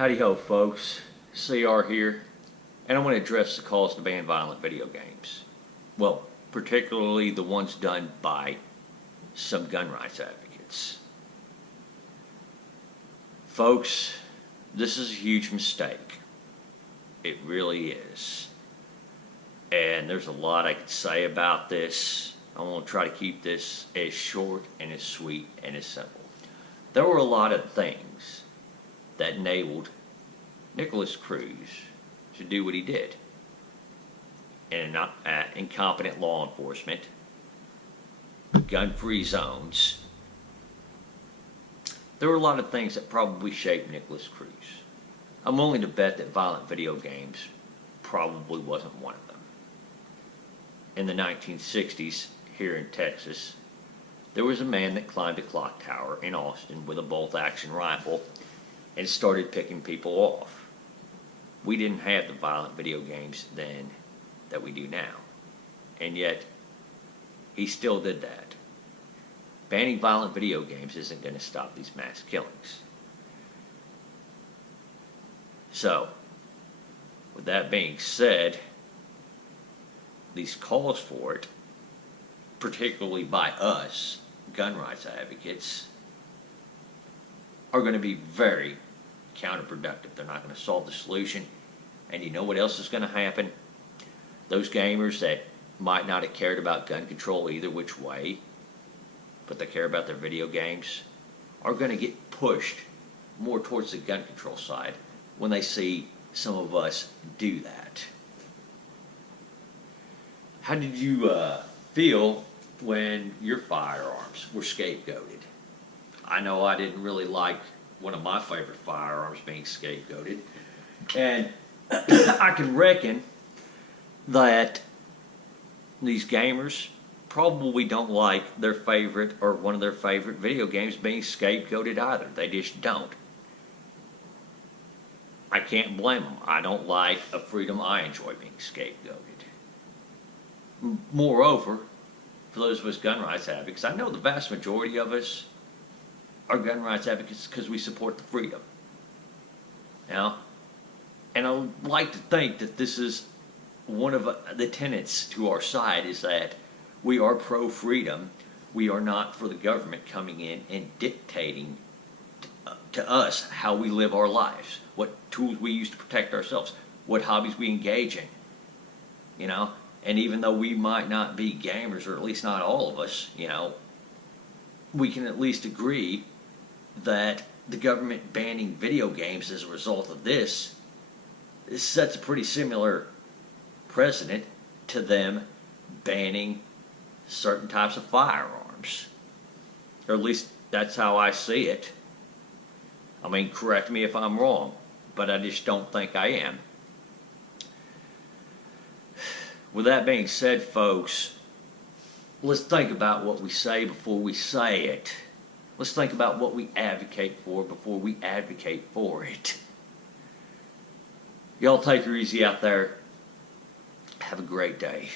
Howdy ho, folks. CR here, and I want to address the calls to ban violent video games. Well, particularly the ones done by some gun rights advocates. Folks, this is a huge mistake. It really is. And there's a lot I could say about this. I want to try to keep this as short and as sweet and as simple. There were a lot of things that enabled Nicholas Cruz to do what he did. And incompetent law enforcement, gun-free zones. There were a lot of things that probably shaped Nicholas Cruz. I'm willing to bet that violent video games probably wasn't one of them. In the 1960s, here in Texas, there was a man that climbed a clock tower in Austin with a bolt-action rifle and started picking people off. We didn't have the violent video games then that we do now. And yet, he still did that. Banning violent video games isn't going to stop these mass killings. So, with that being said, these calls for it, particularly by us, gun rights advocates, are going to be very counterproductive. They're not going to solve the solution. And you know what else is going to happen? Those gamers that might not have cared about gun control either which way, but they care about their video games, are going to get pushed more towards the gun control side when they see some of us do that. How did you feel when your firearms were scapegoated? I know I didn't really like one of my favorite firearms being scapegoated. And I can reckon that these gamers probably don't like their favorite or one of their favorite video games being scapegoated either. They just don't. I can't blame them. I don't like a freedom I enjoy being scapegoated. Moreover, for those of us gun rights advocates, I know the vast majority of us are gun rights advocates because we support the freedom. Now, and I would like to think that this is one of the tenets to our side, is that we are pro-freedom. We are not for the government coming in and dictating to us how we live our lives, what tools we use to protect ourselves, what hobbies we engage in, you know. And even though we might not be gamers, or at least not all of us, you know, we can at least agree that the government banning video games as a result of this sets a pretty similar precedent to them banning certain types of firearms. Or at least that's how I see it. I mean, correct me if I'm wrong, but I just don't think I am. With that being said, folks, let's think about what we say before we say it. Let's think about what we advocate for before we advocate for it. Y'all take her easy out there. Have a great day.